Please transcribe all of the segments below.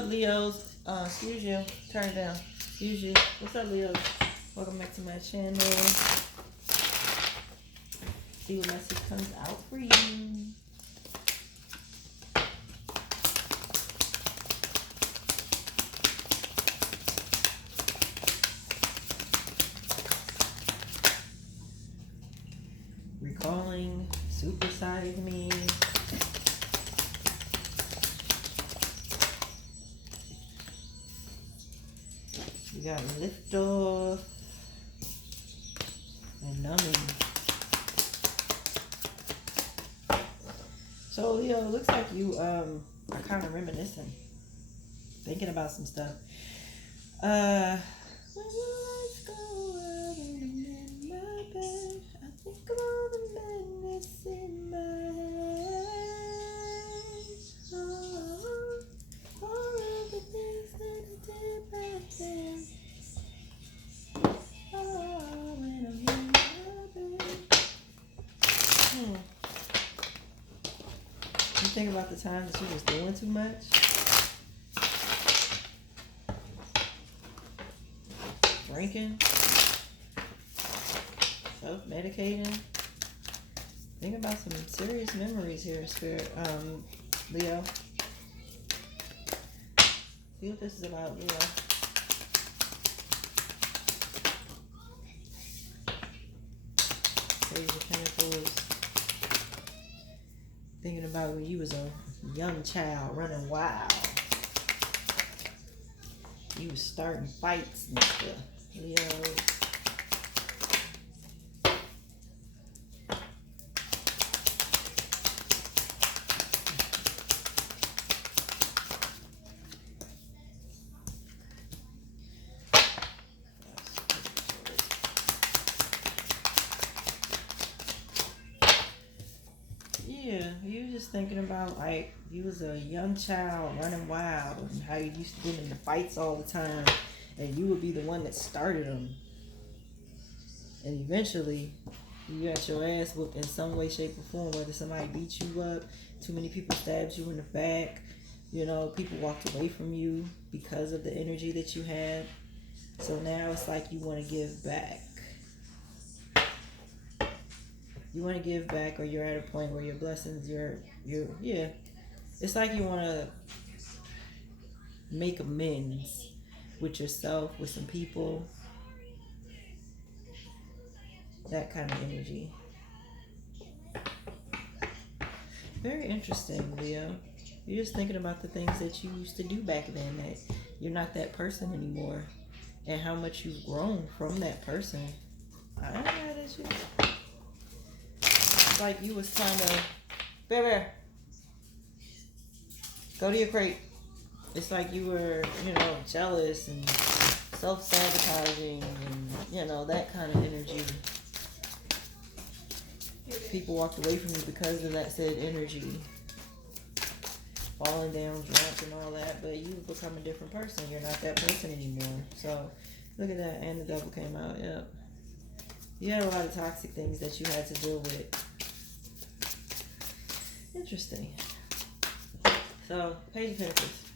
Leos? Excuse you. Turn it down. Excuse you. What's up, Leos? Welcome back to my channel. See what message comes out for you. Recalling, supersize me. We got lift off and numbing. So Leo, it looks like you are kind of reminiscing, thinking about some stuff. When the lights go out and I'm in my bed, I think of all the madness in my head. Oh, all of the things that I did back then. Oh, when I'm in my bed. You think about the time that you was doing too much? Drinking? Self-medicating? Think about some serious memories here, Spirit. Leo. See what this is about, Leo. Page of Pentacles. Thinking about when you was a young child running wild. You was starting fights and stuff. Leo. Yeah, you just thinking about like you was a young child running wild and how you used to get into fights all the time, and you would be the one that started them, and eventually you got your ass whooped in some way, shape, or form. Whether somebody beat you up, too many people stabbed you in the back, you know, people walked away from you because of the energy that you had. So now it's like you want to give back. You want to give back, or you're at a point where your blessings, yeah. It's like you want to make amends with yourself, with some people. That kind of energy. Very interesting, Leo. You're just thinking about the things that you used to do back then, that you're not that person anymore, and how much you've grown from that person. I don't know that you. It's like you was trying to, baby, go to your crate. It's like you were, jealous and self-sabotaging and, that kind of energy. People walked away from you because of that said energy. Falling down, drunk and all that, but you've become a different person. You're not that person anymore. So, look at that, and the devil came out, yep. You had a lot of toxic things that you had to deal with. Interesting. So, Page of Pentacles.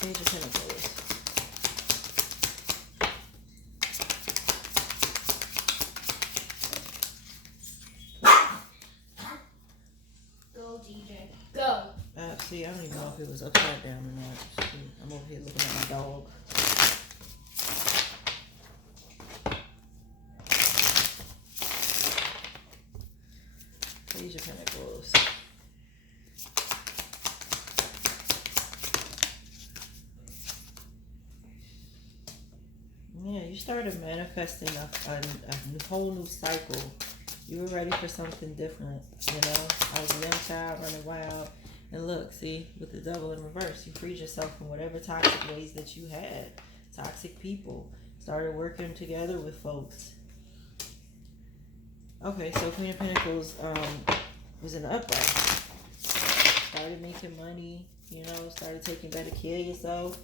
Page of Pentacles. Go, DJ. Go. See, I don't even know if it was upside down or not. See, I'm over here looking at my dog. Page of Pentacles. Yeah, you started manifesting a whole new cycle. You were ready for something different, I was a young child running wild. And look, see, with the devil in reverse, you freed yourself from whatever toxic ways that you had. Toxic people. Started working together with folks. Okay, so Queen of Pentacles was in the upright. Started making money, started taking better care of yourself.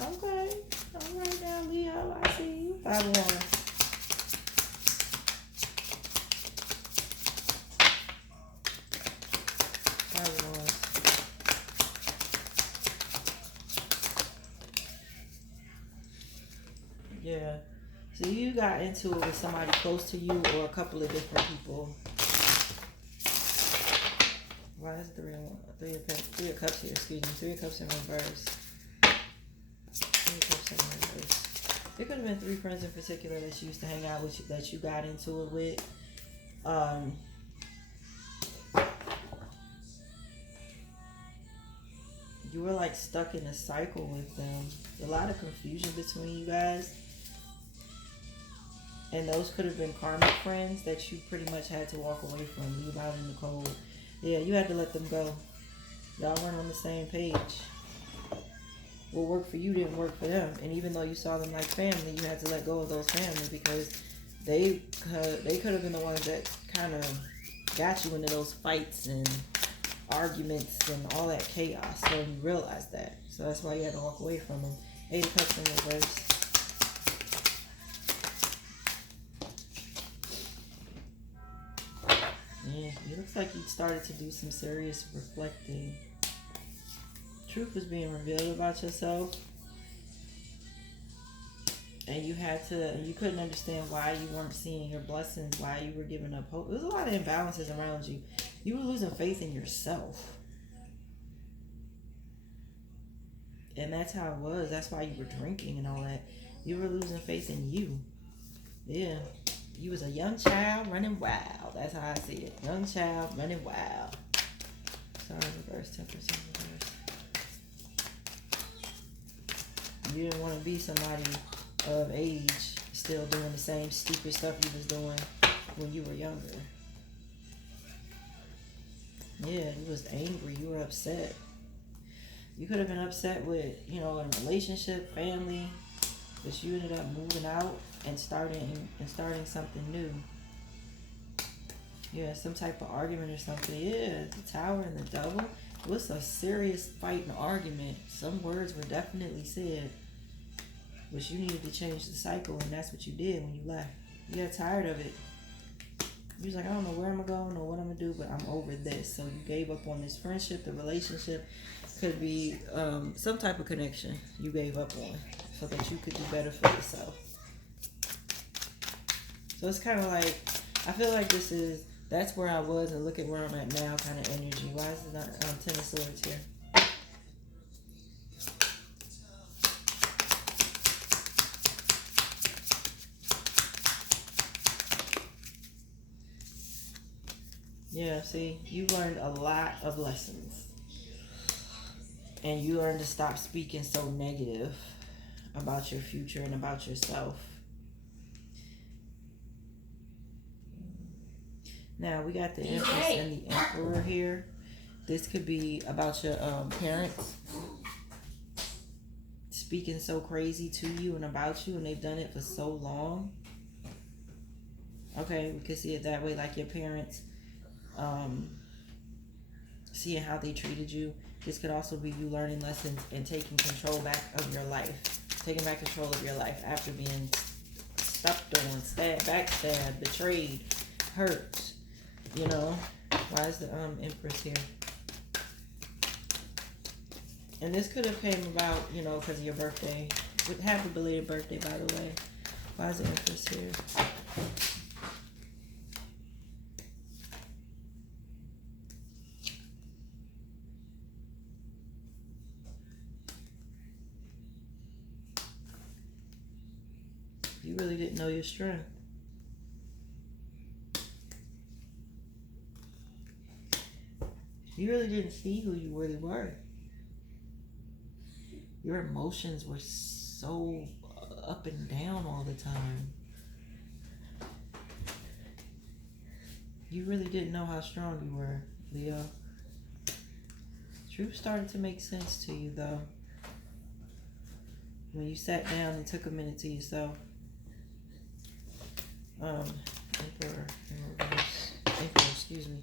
Okay. All right now, Leo, I see you. 5 of Wands. Probably was. Yeah. So you got into it with somebody close to you or a couple of different people. Why is three of cups here, excuse me. 3 of cups in reverse. 3 of cups in reverse. There could have been 3 friends in particular that you used to hang out with, that you got into it with. You were like stuck in a cycle with them. A lot of confusion between you guys. And those could have been karmic friends that you pretty much had to walk away from, leave out in the cold. Yeah, you had to let them go. Y'all weren't on the same page. What worked for you didn't work for them. And even though you saw them like family, you had to let go of those families because they could have been the ones that kind of got you into those fights and arguments and all that chaos. So you realized that. So that's why you had to walk away from them. 8 of Cups in reverse. Yeah, it looks like you started to do some serious reflecting. Truth was being revealed about yourself. And you couldn't understand why you weren't seeing your blessings, why you were giving up hope. There was a lot of imbalances around you. You were losing faith in yourself. And that's how it was. That's why you were drinking and all that. You were losing faith in you. Yeah. You was a young child running wild. That's how I see it. Young child running wild. Sorry, reverse, 10% reverse. You didn't want to be somebody of age still doing the same stupid stuff you was doing when you were younger. Yeah, you was angry. You were upset. You could have been upset with, a relationship, family, but you ended up moving out and starting something new. Yeah, some type of argument or something. Yeah, the Tower and the Devil. It was a serious fight and argument. Some words were definitely said, but you needed to change the cycle, and that's what you did when you left. You got tired of it. You was like, I don't know where I'm going or what I'm going to do, but I'm over this. So you gave up on this friendship, the relationship. Could be some type of connection you gave up on so that you could do better for yourself. So it's kind of like, I feel like that's where I was and look at where I'm at now kind of energy. Why is it not 10 of Swords here? Yeah, see, you learned a lot of lessons. And you learned to stop speaking so negative about your future and about yourself. Now, we got the Empress and the Emperor here. This could be about your parents speaking so crazy to you and about you, and they've done it for so long. Okay, we could see it that way, like your parents seeing how they treated you. This could also be you learning lessons and taking control back of your life. Taking back control of your life after being stepped on, stabbed, backstabbed, betrayed, hurt. Why is the Empress here? And this could have came about, because of your birthday. Happy belated birthday, by the way. Why is the Empress here? You really didn't know your strength. You really didn't see who you really were. Your emotions were so up and down all the time. You really didn't know how strong you were, Leo. Truth started to make sense to you, though. When you sat down and took a minute to yourself. Emperor in reverse. Emperor, excuse me.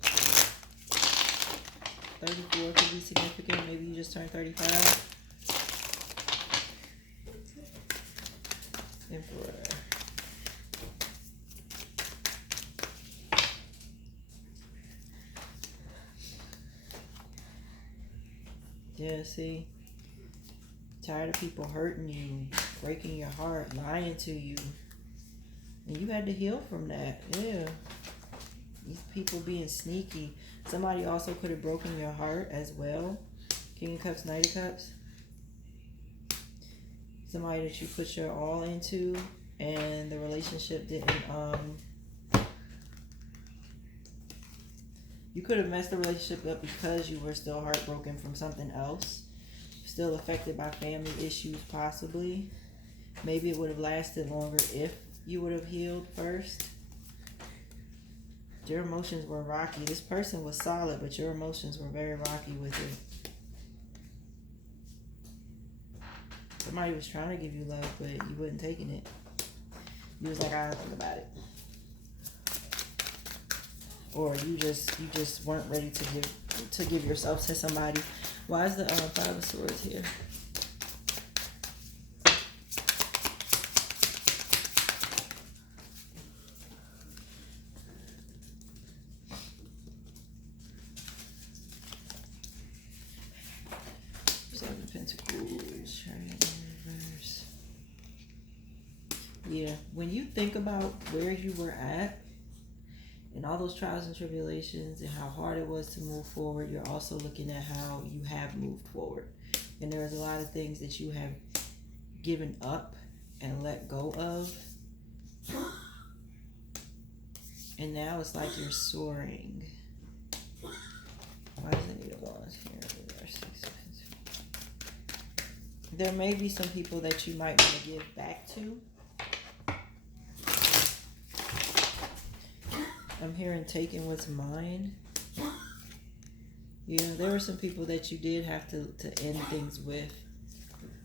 34 could be significant. Maybe you just turned 35. Emperor. Yeah, see? Tired of people hurting you, breaking your heart, lying to you. And you had to heal from that. Yeah. These people being sneaky. Somebody also could have broken your heart as well. King of Cups, Knight of Cups. Somebody that you put your all into and the relationship didn't you could have messed the relationship up because you were still heartbroken from something else. Still affected by family issues possibly. Maybe it would have lasted longer if you would have healed first. Your emotions were rocky. This person was solid, but your emotions were very rocky with it. Somebody was trying to give you love, but you wasn't taking it. You was like, I'll think about it. Or you just weren't ready to give yourself to somebody. Why is the Five of Swords here? Seven of Pentacles, Chariot in reverse. Yeah, when you think about where you were at and all those trials and tribulations and how hard it was to move forward, you're also looking at how you have moved forward. And there's a lot of things that you have given up and let go of. And now it's like you're soaring. Why does it need a Wands here? There may be some people that you might want to give back to. I'm hearing taking what's mine. Yeah, there were some people that you did have to end things with.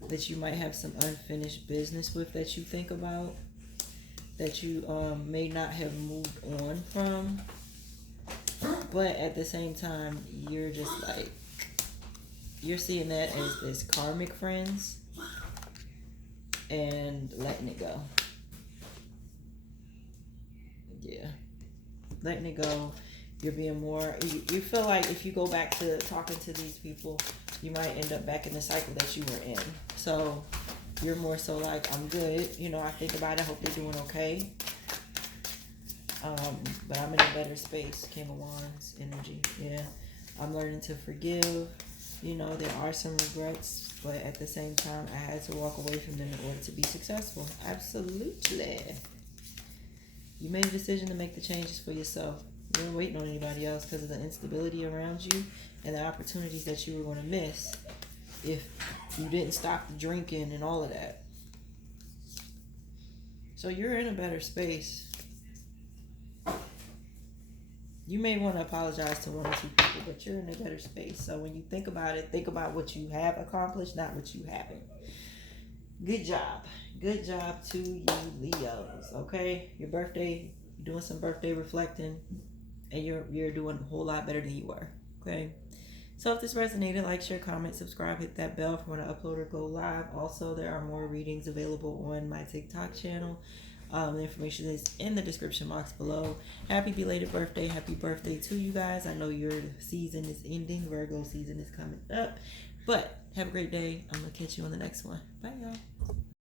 That you might have some unfinished business with that you think about. That you may not have moved on from. But at the same time, you're just like, you're seeing that as this karmic friends. And letting it go. Yeah. Letting it go. You're being more, you feel like if you go back to talking to these people, you might end up back in the cycle that you were in. So you're more so like, I'm good. You know, I think about it. I hope they're doing okay. But I'm in a better space. King of Wands energy. Yeah. I'm learning to forgive. You know, there are some regrets, but at the same time, I had to walk away from them in order to be successful. Absolutely. You made a decision to make the changes for yourself. You weren't waiting on anybody else because of the instability around you and the opportunities that you were going to miss if you didn't stop the drinking and all of that. So you're in a better space. You may want to apologize to one or two people, but you're in a better space. So when you think about it, think about what you have accomplished, not what you haven't. Good job. Good job to you Leos, okay? Your birthday, you're doing some birthday reflecting, and you're doing a whole lot better than you were, okay? So if this resonated, like, share, comment, subscribe, hit that bell for when I upload or go live. Also, there are more readings available on my TikTok channel. The information is in the description box below. Happy belated birthday. Happy birthday to you guys. I know your season is ending. Virgo season is coming up. But have a great day. I'm going to catch you on the next one. Bye, y'all.